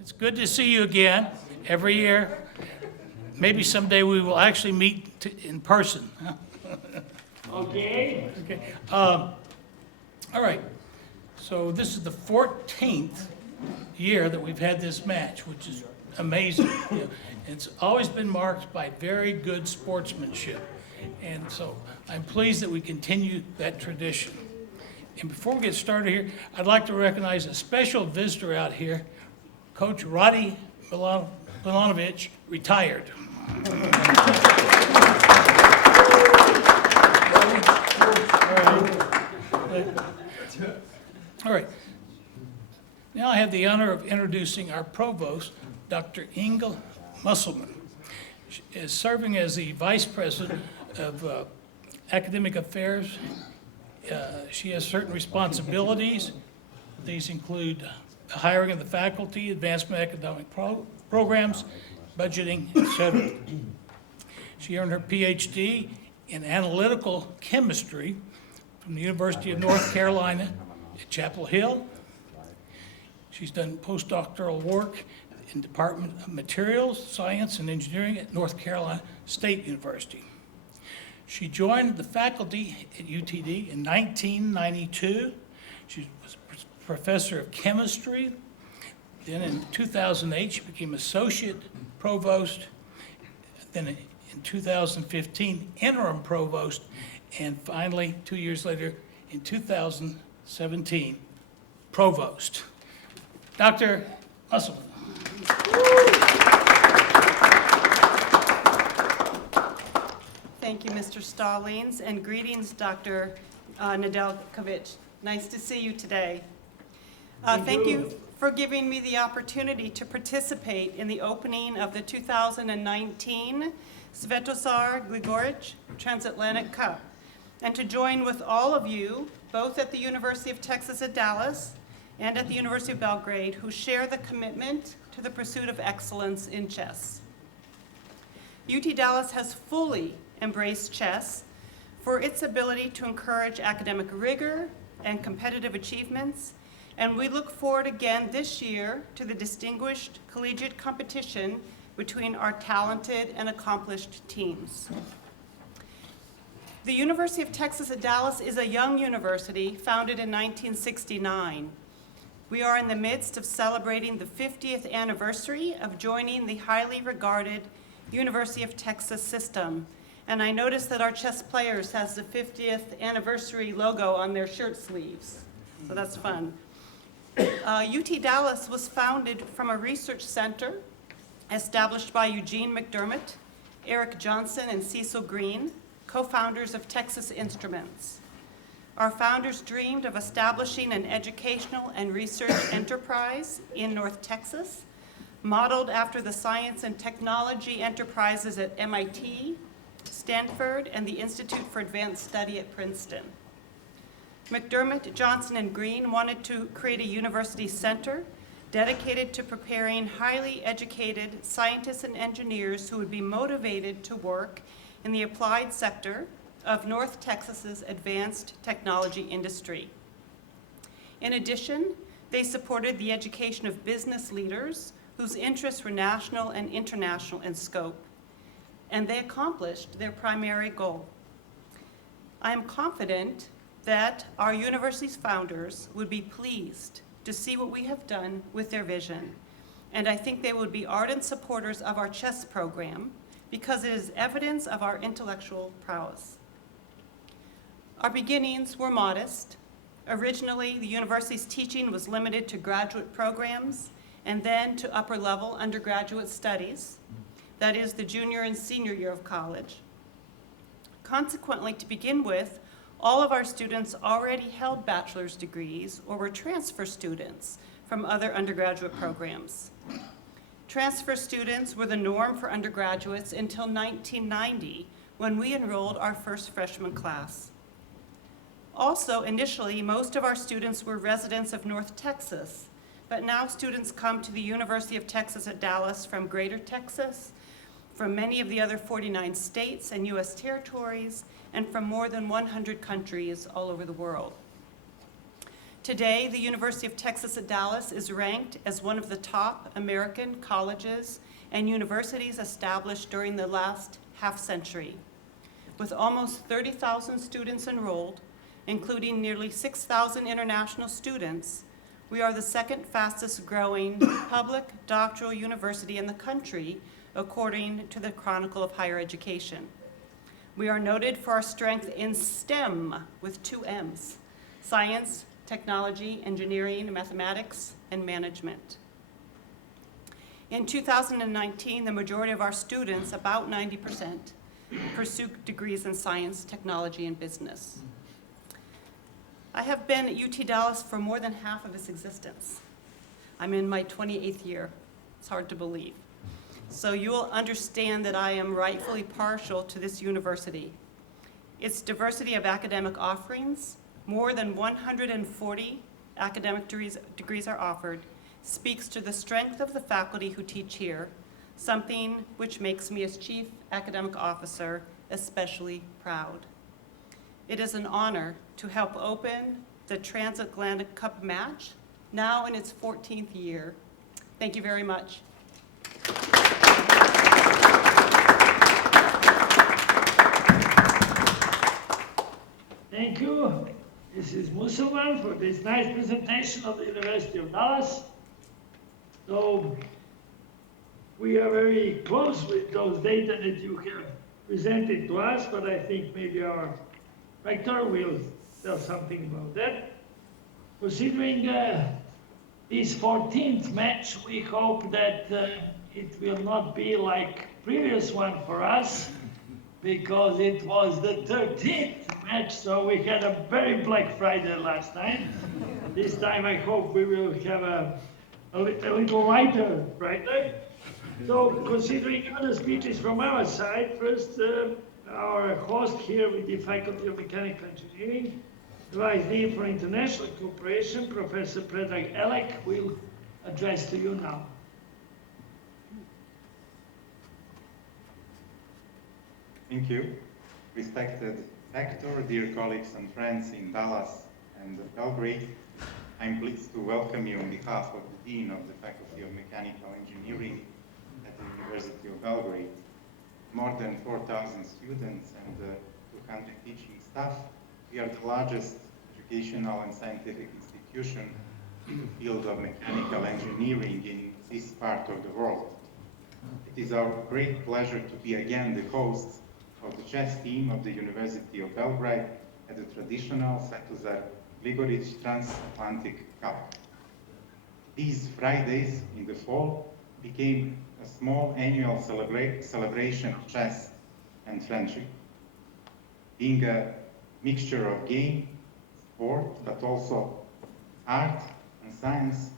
It's good to see you again every year. Maybe someday we will actually meet in person. Okay. Okay. All right. So this is the 14th year that we've had this match, which is amazing. You know, it's always been marked by very good sportsmanship. And so I'm pleased that we continue that tradition. And before we get started here, I'd like to recognize a special visitor out here, Coach Roddy Milanovich, retired. All right. Now I have the honor of introducing our provost, Dr. Inga Musselman. She is serving as the vice president of academic affairs. She has certain responsibilities. These include the hiring of the faculty, advancement of academic programs, budgeting, etc. She earned her PhD in analytical chemistry from the University of North Carolina at Chapel Hill. She's done postdoctoral work in Department of Materials Science and Engineering at North Carolina State University. She joined the faculty at UTD in 1992. She was a professor of chemistry. Then in 2008, she became associate provost. Then in 2015, interim provost. And finally, 2 years later, in 2017, provost. Dr. Musselman. Thank you, Mr. Stallings, and greetings, Dr. Nedeljkovic. Nice to see you today. Thank you for giving me the opportunity to participate in the opening of the 2019 Svetozar Gligoric Transatlantic Cup, and to join with all of you, both at the University of Texas at Dallas and at the University of Belgrade, who share the commitment to the pursuit of excellence in chess. UT Dallas has fully embraced chess for its ability to encourage academic rigor and competitive achievements, and we look forward again this year to the distinguished collegiate competition between our talented and accomplished teams. The University of Texas at Dallas is a young university founded in 1969. We are in the midst of celebrating the 50th anniversary of joining the highly regarded University of Texas system. And I noticed that our chess players has the 50th anniversary logo on their shirt sleeves. So that's fun. UT Dallas was founded from a research center established by Eugene McDermott, Eric Johnson, and Cecil Green, co-founders of Texas Instruments. Our founders dreamed of establishing an educational and research enterprise in North Texas, modeled after the science and technology enterprises at MIT, Stanford, and the Institute for Advanced Study at Princeton. McDermott, Johnson, and Green wanted to create a university center dedicated to preparing highly educated scientists and engineers who would be motivated to work in the applied sector of North Texas's advanced technology industry. In addition, they supported the education of business leaders whose interests were national and international in scope, and they accomplished their primary goal. I am confident that our university's founders would be pleased to see what we have done with their vision, and I think they would be ardent supporters of our chess program because it is evidence of our intellectual prowess. Our beginnings were modest. Originally, the university's teaching was limited to graduate programs and then to upper-level undergraduate studies, that is, the junior and senior year of college. Consequently, to begin with, all of our students already held bachelor's degrees or were transfer students from other undergraduate programs. Transfer students were the norm for undergraduates until 1990, when we enrolled our first freshman class. Also, initially, most of our students were residents of North Texas, but now students come to the University of Texas at Dallas from Greater Texas, from many of the other 49 states and U.S. territories, and from more than 100 countries all over the world. Today, the University of Texas at Dallas is ranked as one of the top American colleges and universities established during the last half-century. With almost 30,000 students enrolled, including nearly 6,000 international students, we are the second fastest growing public doctoral university in the country, according to the Chronicle of Higher Education. We are noted for our strength in STEM with 2 M's, science, technology, engineering, mathematics, and management. In 2019, the majority of our students, about 90%, pursue degrees in science, technology, and business. I have been at UT Dallas for more than half of its existence. I'm in my 28th year. It's hard to believe. So you'll understand that I am rightfully partial to this university. Its diversity of academic offerings, more than 140 academic degrees are offered, speaks to the strength of the faculty who teach here, something which makes me as Chief Academic Officer especially proud. It is an honor to help open the Transatlantic Cup match, now in its 14th year. Thank you very much. Thank you, Mrs. Musselman, for this nice presentation of the University of Dallas. So, we are very close with those data that you have presented to us, but I think maybe our rector will tell something about that. Considering this 14th match, we hope that it will not be like previous one for us, because it was the 13th match, so we had a very Black Friday last time. This time I hope we will have a little lighter Friday. So considering other speeches from our side, first our host here with the Faculty of Mechanical Engineering, Vice Dean for International Cooperation, Professor Predrag Elek, will address to you now. Thank you. Respected rector, dear colleagues and friends in Dallas and Belgrade, I'm pleased to welcome you on behalf of the Dean of the Faculty of Mechanical Engineering at the University of Belgrade. More than 4,000 students and 200 teaching staff, we are the largest educational and scientific institution in the field of mechanical engineering in this part of the world. It is our great pleasure to be again the hosts of the chess team of the University of Belgrade at the traditional Svetozar Gligoric Transatlantic Cup. These Fridays in the fall became a small annual celebration of chess and friendship. Being a mixture of game, sport, but also art and science,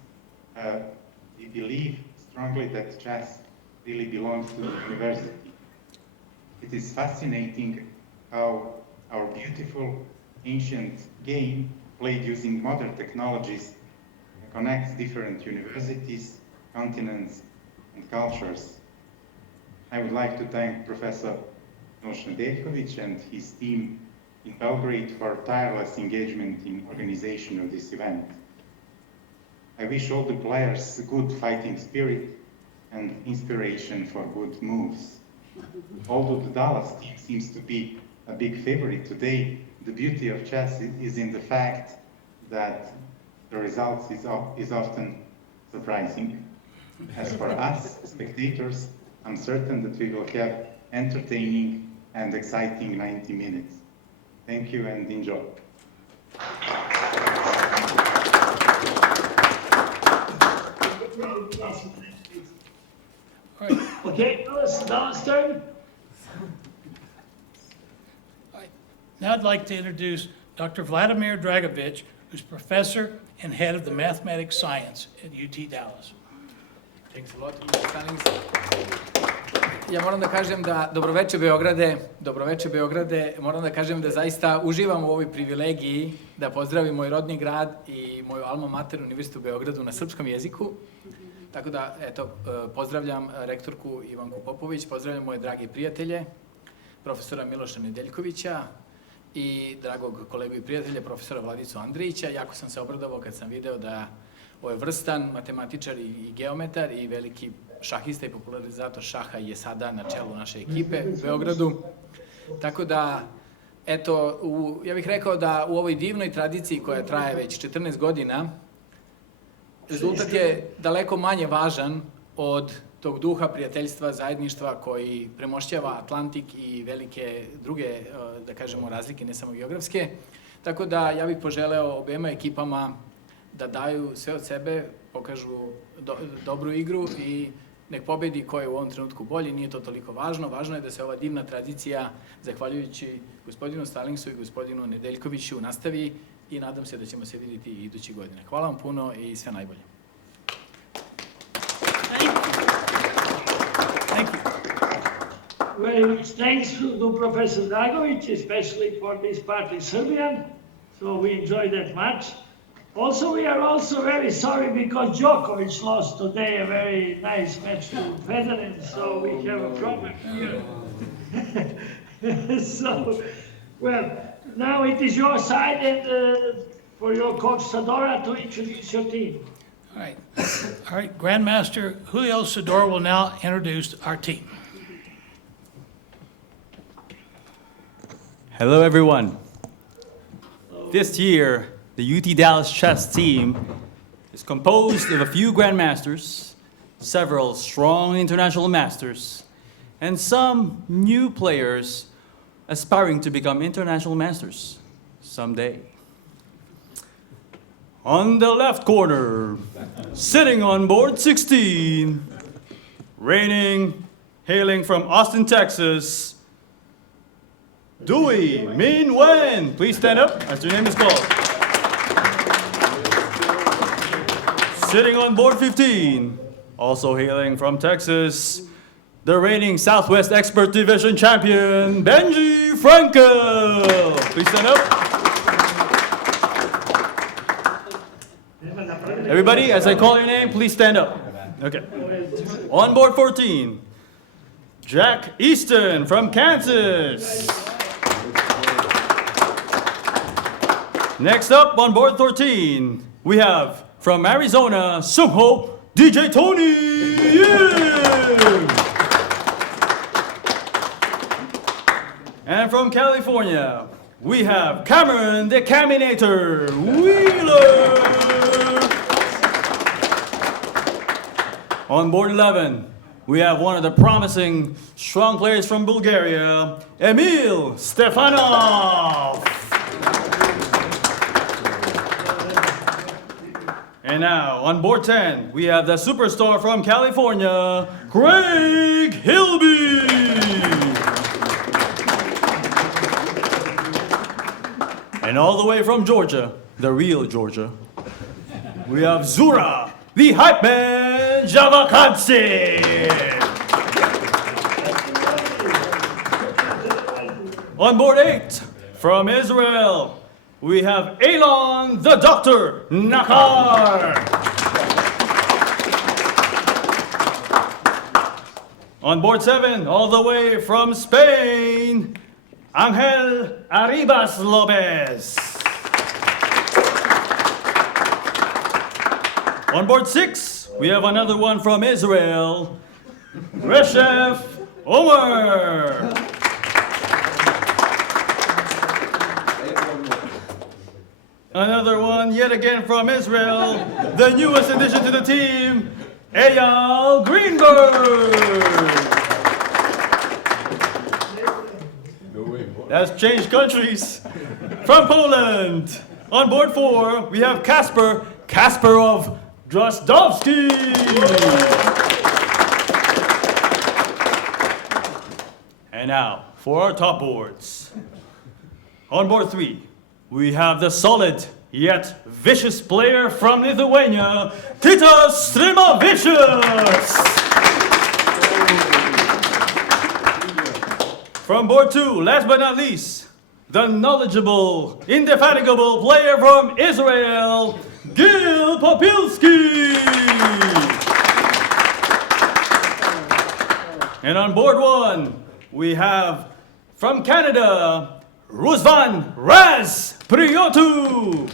we believe strongly that chess really belongs to the university. It is fascinating how our beautiful ancient game, played using modern technologies, connects different universities, continents, and cultures. I would like to thank Professor Miloš Nedeljković and his team in Belgrade for tireless engagement in organization of this event. I wish all the players a good fighting spirit and inspiration for good moves. Although the Dallas team seems to be a big favorite today, the beauty of chess is in the fact that the results is often surprising. As for us, spectators, I'm certain that we will have entertaining and exciting 90 minutes. Thank you and enjoy. All right. Okay, Dallas turn. Now I'd like to introduce Dr. Vladimir Dragovic, who's professor and head of the mathematics science at UT Dallas. Thanks a lot, Mr. Stallings. Ja moram da kažem da, dobroveče Beograde, moram da kažem da zaista uživam u ovoj privilegiji da pozdravim moj rodni grad i moju alma mater, Univerzitet u Beogradu, na srpskom jeziku. Tako da, eto, pozdravljam rektorku Ivanku Popović, pozdravljam moje drage prijatelje, profesora Miloša Nedeljkovića i dragog kolegu i prijatelja, profesora Vladicu Andrića. Jako sam se obradovao kad sam video da ovaj vrstan matematičar i geometar i veliki šahista i popularizator šaha je sada na čelu naše ekipe u Beogradu. Tako da, eto, ja bih rekao da u ovoj divnoj tradiciji koja traje već 14 godina, rezultat je daleko manje važan od tog duha prijateljstva, zajedništva koji premošćava Atlantik i velike druge, da kažemo, razlike, ne samo geografske. Tako da ja bih poželeo obema ekipama da daju sve od sebe, pokažu dobru igru i nek pobedi ko je u ovom trenutku bolji, nije to toliko važno. Važno je da se ova divna tradicija, zahvaljujući gospodinu Stalingsu i gospodinu Nedeljkoviću, nastavi i nadam se da ćemo se vidjeti i iduće godine. Hvala vam puno i sve najbolje. Thank you. Very much thanks to Professor Dragovic, especially for this part is Serbian, so we enjoyed that much. Also, we are also very sorry because Djokovic lost today a very nice match to Federer, so we have a problem here. So, well, now it is your side and for your coach Sadora to introduce your team. All right, Grandmaster Julio Sador will now introduce our team. Hello, everyone. This year, the UT Dallas chess team is composed of a few grandmasters, several strong international masters, and some new players aspiring to become international masters someday. On the left corner, sitting on board 16, hailing from Austin, Texas, Dewey Min Wen. Please stand up as your name is called. Sitting on board 15, also hailing from Texas, the reigning Southwest Expert Division champion, Benji Frankel. Please stand up. Everybody, as I call your name, please stand up. Okay. On board 14, Jack Easton from Kansas. Next up on board 13, we have from Arizona, Sumho, DJ Tony Yim. And from California, we have Cameron the Caminator Wheeler. On board 11, we have one of the promising, strong players from Bulgaria, Emil Stefanov. And now, on board 10, we have the superstar from California, Craig Hilby. And all the way from Georgia, the real Georgia, we have Zura, the hype man, Javakadze. On board 8, from Israel, we have Elon, the Doctor, Nakar. On board 7, all the way from Spain, Angel Arribas Lopez. On board 6, we have another one from Israel, Reshef Omer. Another one, yet again from Israel, the newest addition to the team, Eyal Greenberg. That's changed countries. From Poland, on board 4, we have Kasparov Drozdowski. And now, for our top boards. On board 3, we have the solid yet vicious player from Lithuania, Titas Strimavičius. From board 2, last but not least, the knowledgeable, indefatigable player from Israel, Gil Popilski. And on board 1, we have from Canada, Rusvan Raz Priotu.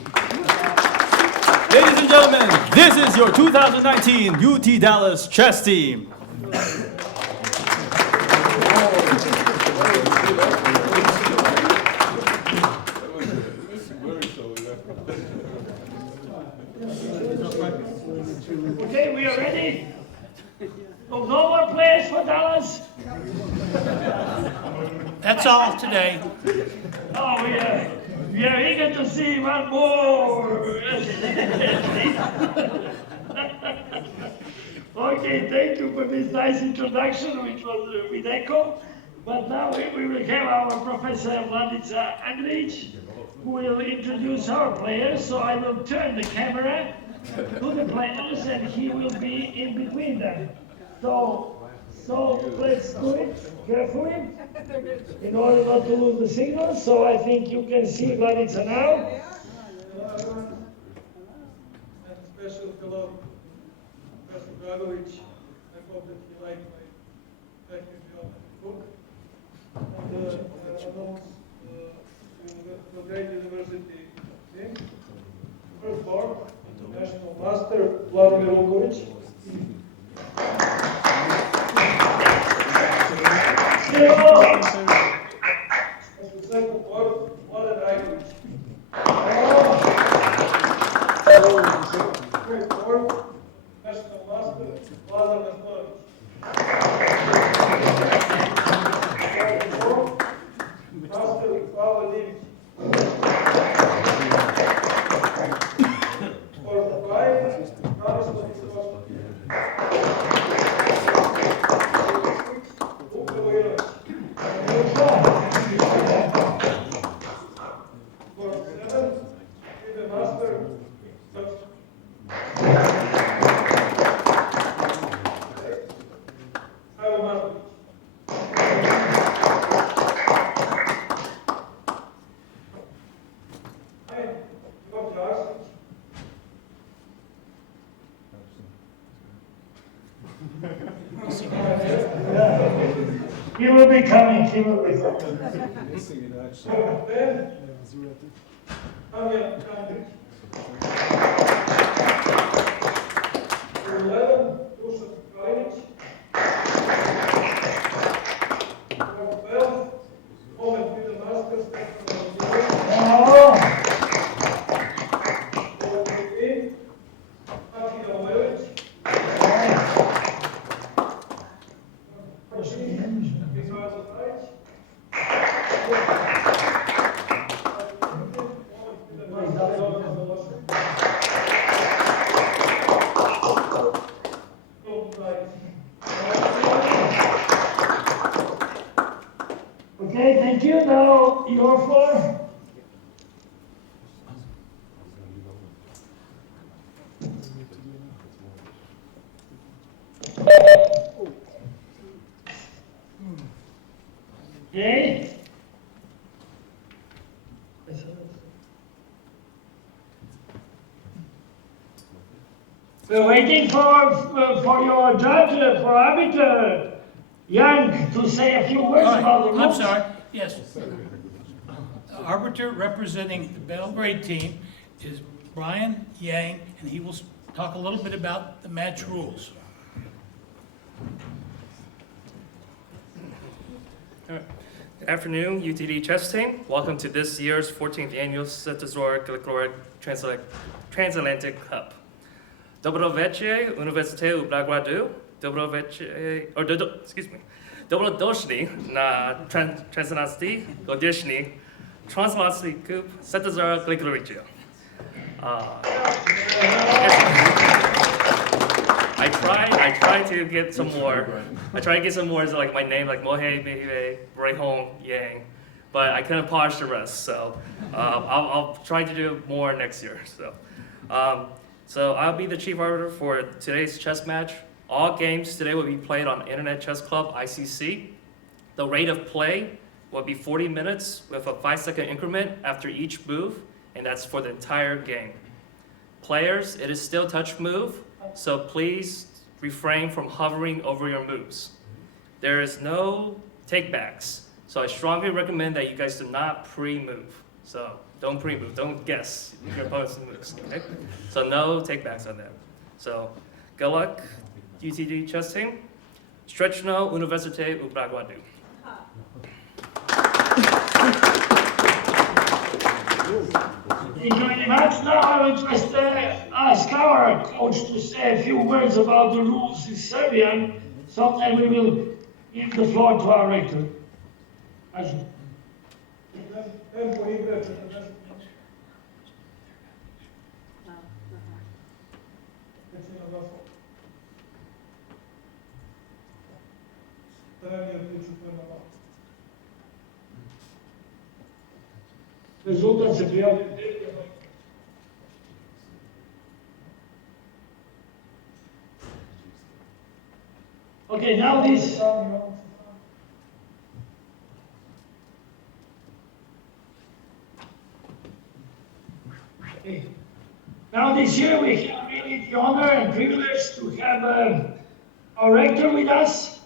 Ladies and gentlemen, this is your 2019 UT Dallas chess team. Okay, we are ready? No more players for Dallas? That's all today. Oh, we are eager to see one more. Okay, thank you for this nice introduction, which was with Echo. But now we will have our Professor Vladica Andrić, who will introduce our players. So I will turn the camera to the players, and he will be in between them. So let's do it carefully, in order not to lose the signal. So I think you can see Vladica now. And special hello, Professor Dragovic. I hope that you like my technical book. And announce the great university team. First born, international master, Vladimir Lukovic. As the second born, Mladen Rajkovic. Great born, national master, Lazar Nestorovic. Master Pavle Divić. For five, Branislav Iskoski. Luka Vojinović. For seven, the master, Savo Marković. Hi, Dr. Arsić. He will be coming, he will be coming. Ben, Tanja Kandrić. 11, Dušan Krajnić. 12, moment with the master, Stefan Oh, 13, Akina Omerović. 14, Mihajlo Stajić. 15, moment with the master, Zoran Milošević. okay, thank you. Now your floor. Okay. We're waiting for your judge, for arbiter Young, to say a few words All right, about the I'm rules. sorry, yes. The arbiter representing the Belgrade team is Brian Yang, and he will talk a little bit about the match rules. Good afternoon, UTD chess team. Welcome to this year's 14th annual Svetozor Transatlantic Cup. Dobroveche Uniwersytetu Belgradu, Dobrodošli na Transatlantic Cup Svetozor Gligoricia. I try to get some more. I try to get some more, like my name, like Mohe, Mehiwe, Rayhong, Yang, but I couldn't polish the rest. So I'll try to do more next year. So I'll be the chief arbiter for today's chess match. All games today will be played on Internet Chess Club (ICC). The rate of play will be 40 minutes with a 5-second increment after each move, and that's for the entire game. Players, it is still touch move, so please refrain from hovering over your moves. There is no takebacks. So I strongly recommend that you guys do not pre-move. So don't pre-move, don't guess your opponent's moves, okay? So no take-backs on that. So good luck, UTD chess team. Srećno Univerzite u Beogradu. Thank you very much. Now I will just ask our coach to say a few words about the rules in Serbian, so then we will give the floor to our rector. Arjun. Tempo igre 40. Većina glasova. Trener priču prema vama. Rezultat se prijavljuje. Okay, now this. Okay. Now this year we have really the honor and privilege to have our rector with us.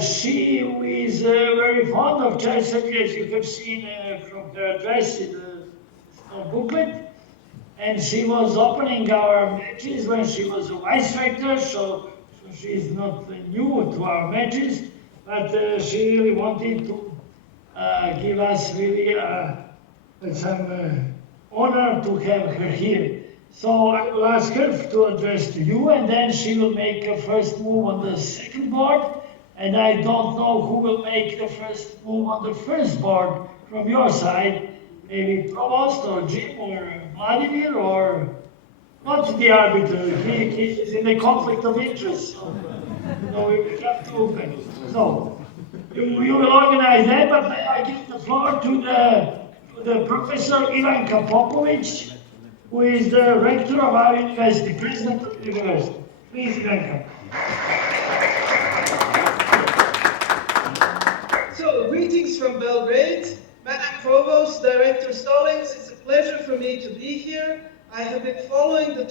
She is very fond of chess, as you have seen from her address in the booklet. And she was opening our matches when she was a vice rector, so she is not new to our matches, but she really wanted to give us really some honor to have her here. So I will ask her to address to you, and then she will make a first move on the second board. And I don't know who will make the first move on the first board from your side. Maybe Provost or Jim or Vladimir or not the arbiter. He is in a conflict of interest. So we will have to. So you will organize that, but I give the floor to the Professor Ivanka Popovic, who is the rector of our university, president of the university. Please, Ivanka. So, greetings from Belgrade. Madam Provost, Director Stallings, it's a pleasure for me to be here. I have been following the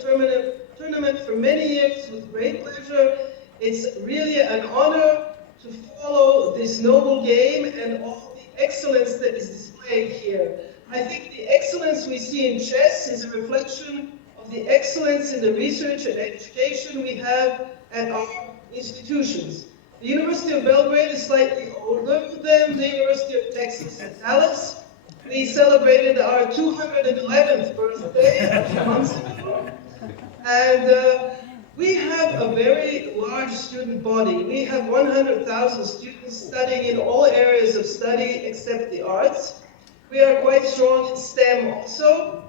tournament for many years with great pleasure. It's really an honor to follow this noble game and all the excellence that is displayed here. I think the excellence we see in chess is a reflection of the excellence in the research and education we have at our institutions. The University of Belgrade is slightly older than the University of Texas at Dallas. We celebrated our 211th birthday a few months ago. And we have a very large student body. We have 100,000 students studying in all areas of study except the arts. We are quite strong in STEM also.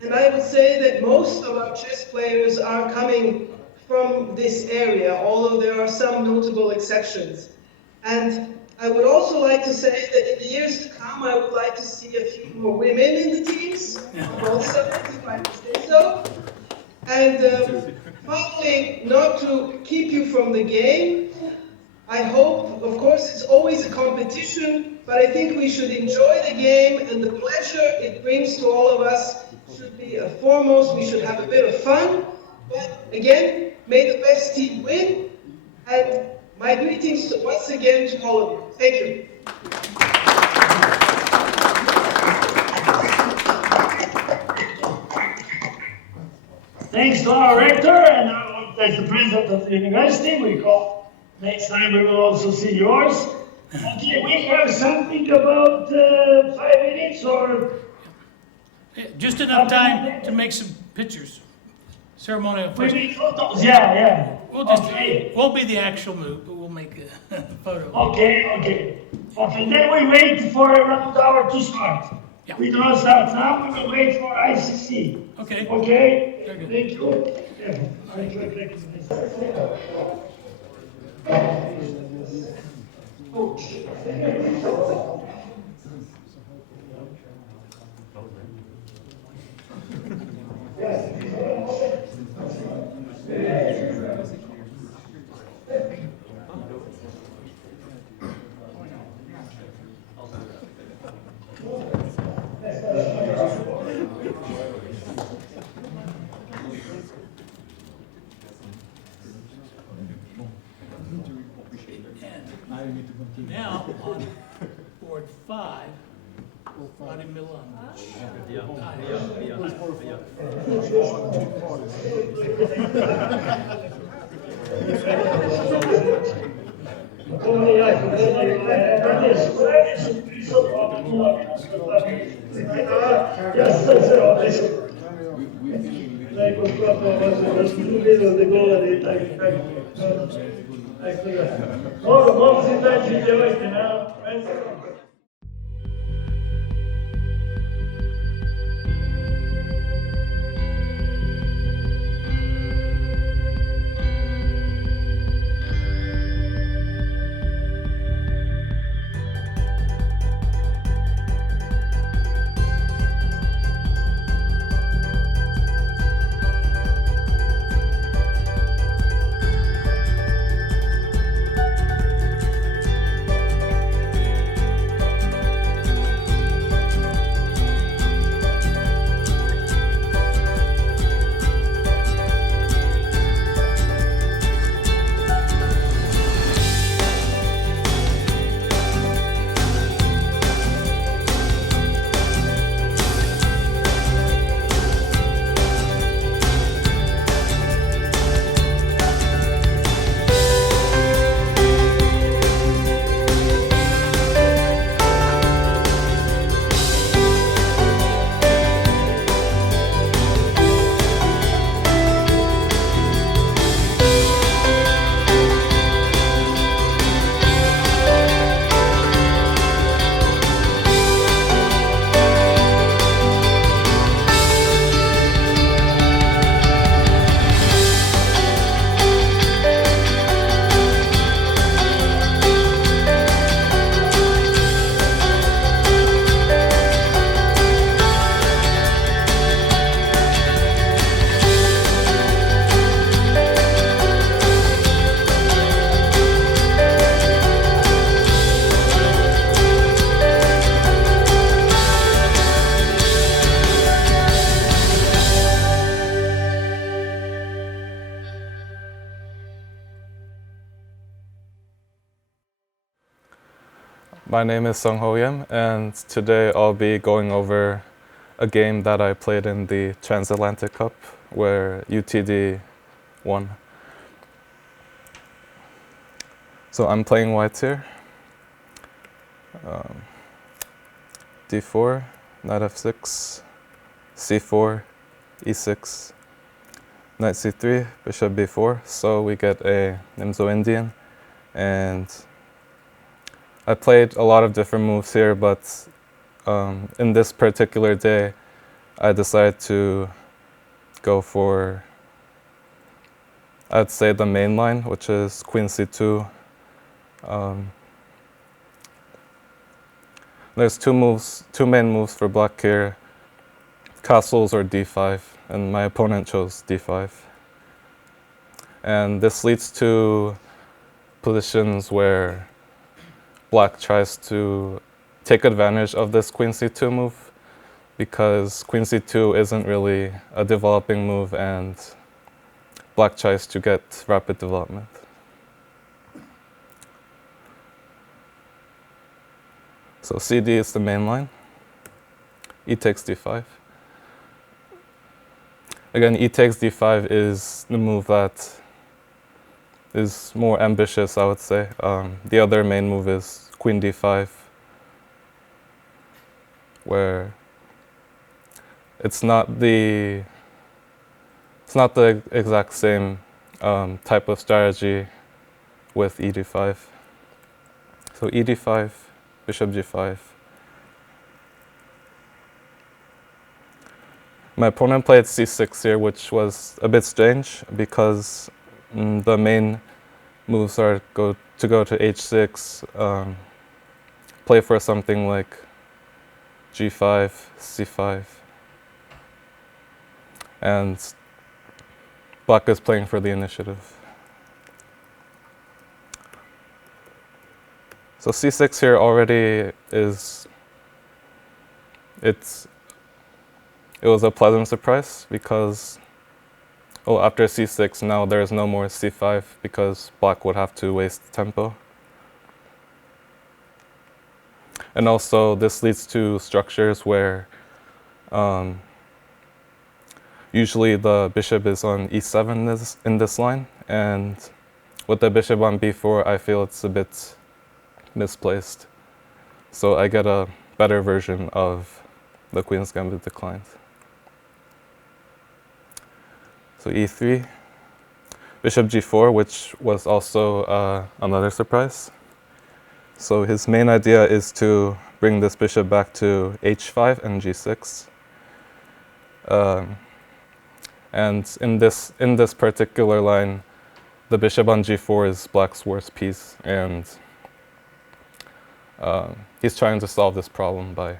And I would say that most of our chess players are coming from this area, although there are some notable exceptions. And I would also like to say that in the years to come, I would like to see a few more women in the teams, on both sides, if I may say so. And finally, not to keep you from the game, I hope, of course, it's always a competition, but I think we should enjoy the game, and the pleasure it brings to all of us should be foremost. We should have a bit of fun, but again, may the best team win, and my greetings once again to all of you. Thank you. Thanks to our rector and as the president of the university, we hope next time we will also see yours. Okay, we have something about 5 minutes or... Yeah, just enough time to make some pictures. Ceremonial We first. need photos, yeah. We'll just, Okay. won't be the actual move, but we'll make a photo. Okay, then we wait for around hour to start. Yeah. We don't start now, we will wait for ICC. Okay. Okay? Very good. Thank you. Yeah. Coach. Now, on Come jako radi su prisutno ja sam se otišao. Neko skoro da su vidio da govori i tako. Tako da. Momci, dajte, djevojke, nema veze. My name is Sung Ho Yim, and today I'll be going over a game that I played in the Transatlantic Cup where UTD won. So I'm playing white here. D4, knight f6, c4, e6, knight c3, bishop b4. So we get a Nimzo Indian, and I played a lot of different moves here, but in this particular day, I decided to go for, I'd say, the main line, which is queen c2. There's two main moves for black here, castles or d5, and my opponent chose d5. And this leads to positions where black tries to take advantage of this queen c2 move, because queen c2 isn't really a developing move and black tries to get rapid development. So cd is the main line, e takes d5. Again, e takes d5 is the move that is more ambitious, I would say. The other main move is queen d5, where it's not the exact same type of strategy with e d5. So e d5, bishop g5. My opponent played c6 here, which was a bit strange because the main moves are to go to h6, play for something like g5, c5, and black is playing for the initiative. So c6 here already is, it was a pleasant surprise because, after c6 now there is no more c5 because black would have to waste tempo. And also this leads to structures where Usually the bishop is on e7 in this line, and with the bishop on b4, I feel it's a bit misplaced. So I get a better version of the Queen's Gambit declined. So e3, bishop g4, which was also another surprise. So his main idea is to bring this bishop back to h5 and g6. And in this particular line, the bishop on g4 is black's worst piece, and he's trying to solve this problem by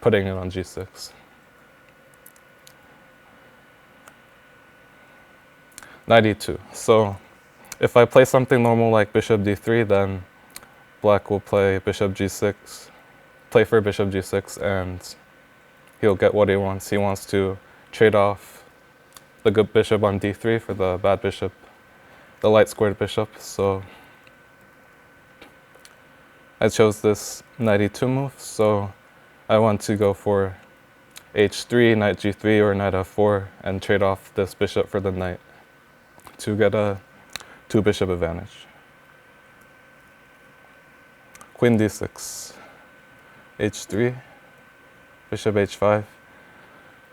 putting it on g6. Knight e2. So if I play something normal like bishop d3, then black will play bishop g6, play for bishop g6, and he'll get what he wants. He wants to trade off the good bishop on d3 for the bad bishop, the light squared bishop. So I chose this knight e2 move. So I want to go for h3, knight g3, or knight f4, and trade off this bishop for the knight to get a two bishop advantage. Queen d6, h3, bishop h5.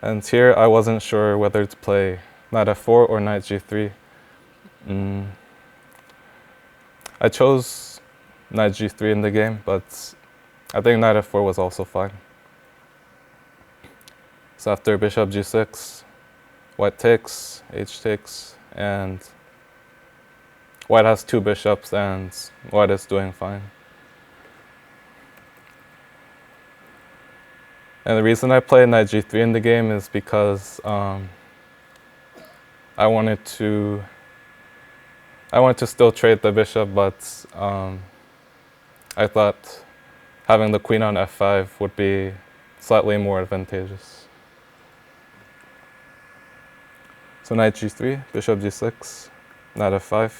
And here I wasn't sure whether to play knight f4 or knight g3. I chose knight g3 in the game, but I think knight f4 was also fine. So after bishop g6, white takes, h takes, and white has two bishops, and white is doing fine. And the reason I played knight g3 in the game is because I wanted to still trade the bishop, but I thought having the queen on f5 would be slightly more advantageous. So knight g3, bishop g6, knight f5,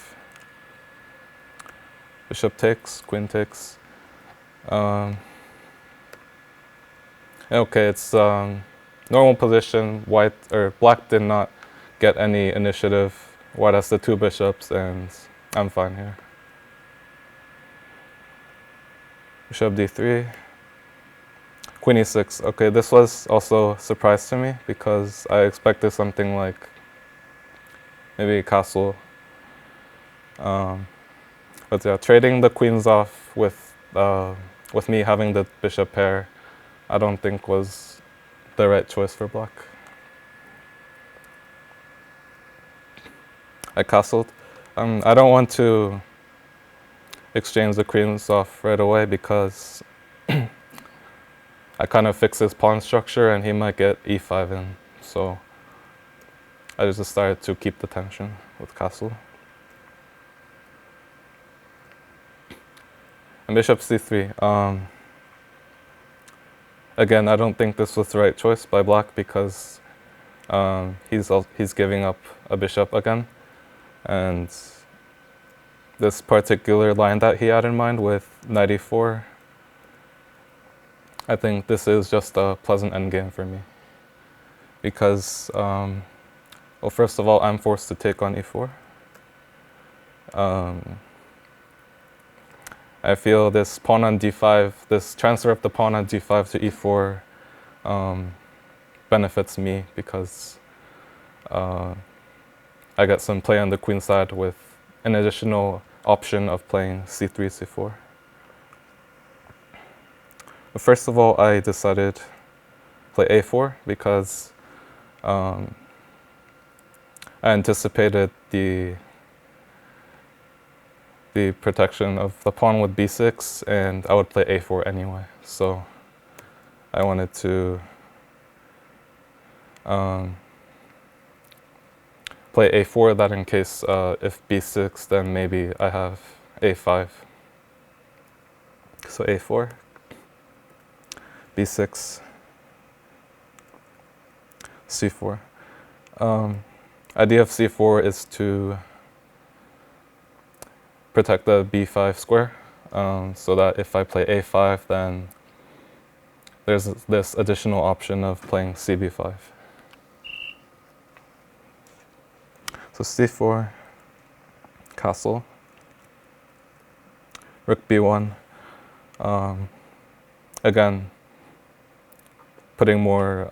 bishop takes, queen takes. Okay, it's normal position. White or black did not get any initiative. White has the two bishops, and I'm fine here. Bishop d3, queen e6. Okay, this was also a surprise to me because I expected something like maybe a castle. But yeah, trading the queens off with me having the bishop pair, I don't think was the right choice for black. I castled. I don't want to exchange the queens off right away because I kind of fix his pawn structure and he might get e5 in. So I just decided to keep the tension with castle. And bishop c3. Again, I don't think this was the right choice by black because he's giving up a bishop again. And this particular line that he had in mind with knight e4, I think this is just a pleasant endgame for me. Because, well, first of all, I'm forced to take on e4. I feel this pawn on d5, this transfer of the pawn on d5 to e4 benefits me because I get some play on the queen side with an additional option of playing c3, c4. But first of all, I decided to play a4 because I anticipated the protection of the pawn with b6, and I would play a4 anyway. So I wanted to play a4, that in case if b6, then maybe I have a5. So a4, b6, c4. Idea of c4 is to protect the b5 square, so that if I play a5, then there's this additional option of playing cb5. So c4, castle, rook b1. Again, putting more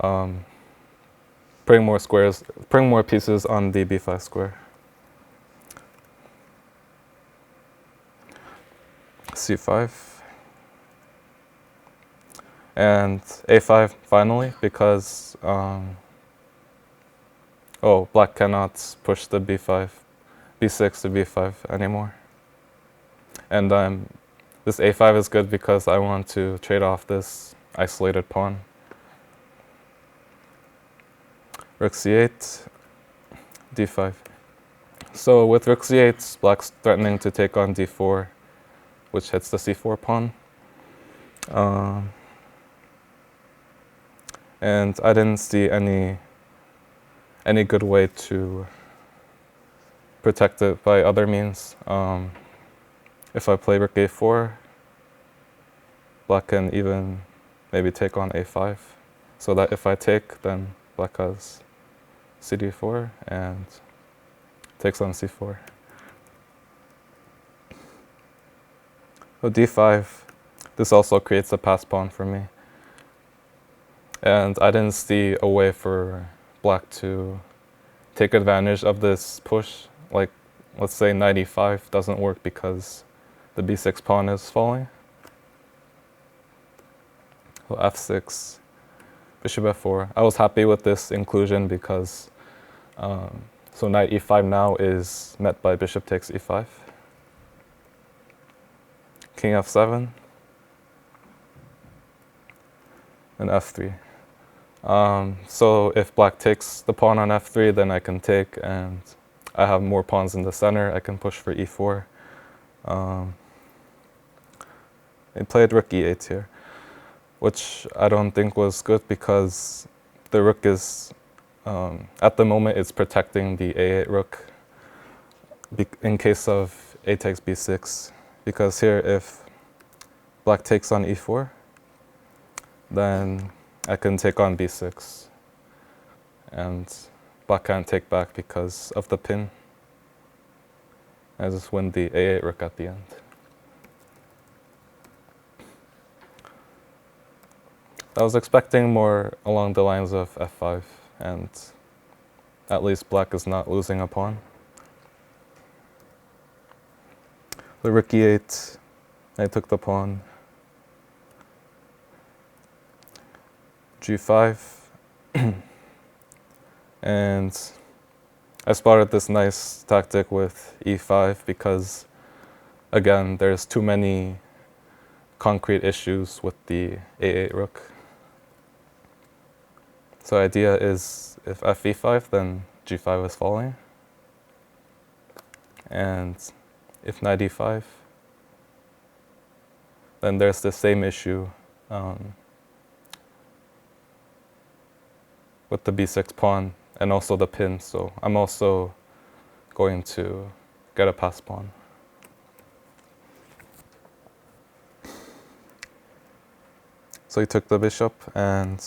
squares, putting more pieces on the b5 square. c5 and a5 finally, because black cannot push the b6 to b5 anymore. And this a5 is good because I want to trade off this isolated pawn. Rook c8, d5. So with rook c8, black's threatening to take on d4, which hits the c4 pawn. And I didn't see any good way to protect it by other means. If I play rook a4, black can even maybe take on a5, so that if I take, then black has cd4 and takes on c4. So d5, this also creates a pass pawn for me. And I didn't see a way for black to take advantage of this push. Like, let's say knight e5 doesn't work because the b6 pawn is falling. So f6, bishop f4. I was happy with this inclusion because so knight e5 now is met by bishop takes e5. King f7 and f3. So if black takes the pawn on f3, then I can take, and I have more pawns in the center. I can push for e4. He played rook e8 here, which I don't think was good because the rook is, at the moment, it's protecting the a8 rook in case of a takes b6. Because here, if black takes on e4, then I can take on b6. And black can't take back because of the pin. I just win the a8 rook at the end. I was expecting more along the lines of f5, and at least black is not losing a pawn. The rook e8, I took the pawn. g5, and I spotted this nice tactic with e5 because, again, there's too many concrete issues with the a8 rook. So the idea is if f e5, then g5 is falling. And if knight e5, then there's the same issue with the b6 pawn and also the pin. So I'm also going to get a pass pawn. So he took the bishop and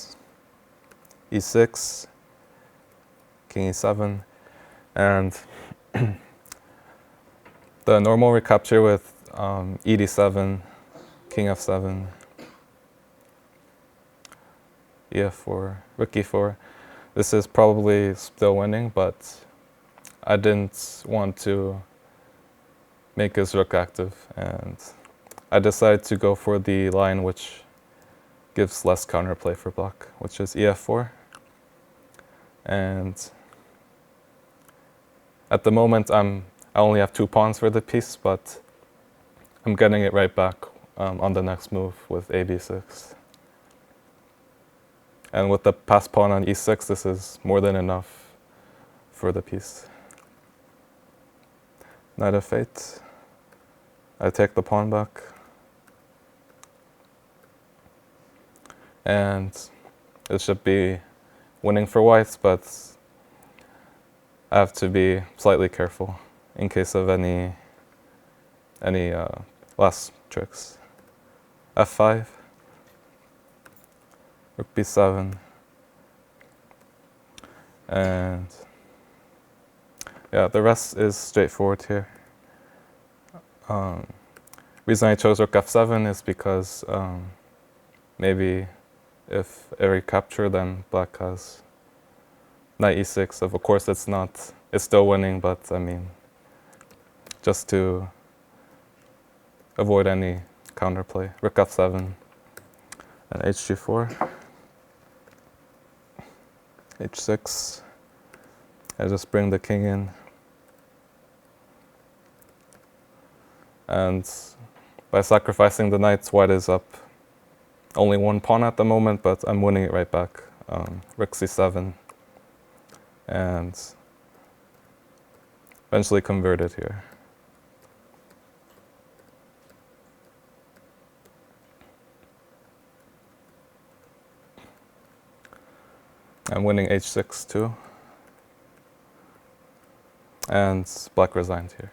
e6, king e7, and the normal recapture with e d7, king f7, e4, rook e4. This is probably still winning, but I didn't want to make his rook active, and I decided to go for the line which gives less counterplay for black, which is ef4. And at the moment, I only have 2 pawns for the piece, but I'm getting it right back on the next move with ab6. And with the pass pawn on e6, this is more than enough for the piece. Knight f8. I take the pawn back. And it should be winning for whites, but I have to be slightly careful in case of any last tricks. f5. rook b7, and yeah, the rest is straightforward here. Reason I chose rook f7 is because maybe if I recapture, then black has knight e6. Of course, it's still winning, but I mean, just to avoid any counterplay. Rook f7 and hg4, h6. I just bring the king in, and by sacrificing the knights, white is up only one pawn at the moment, but I'm winning it right back. Rook c7, and eventually convert it here. I'm winning h6 too, and black resigned here.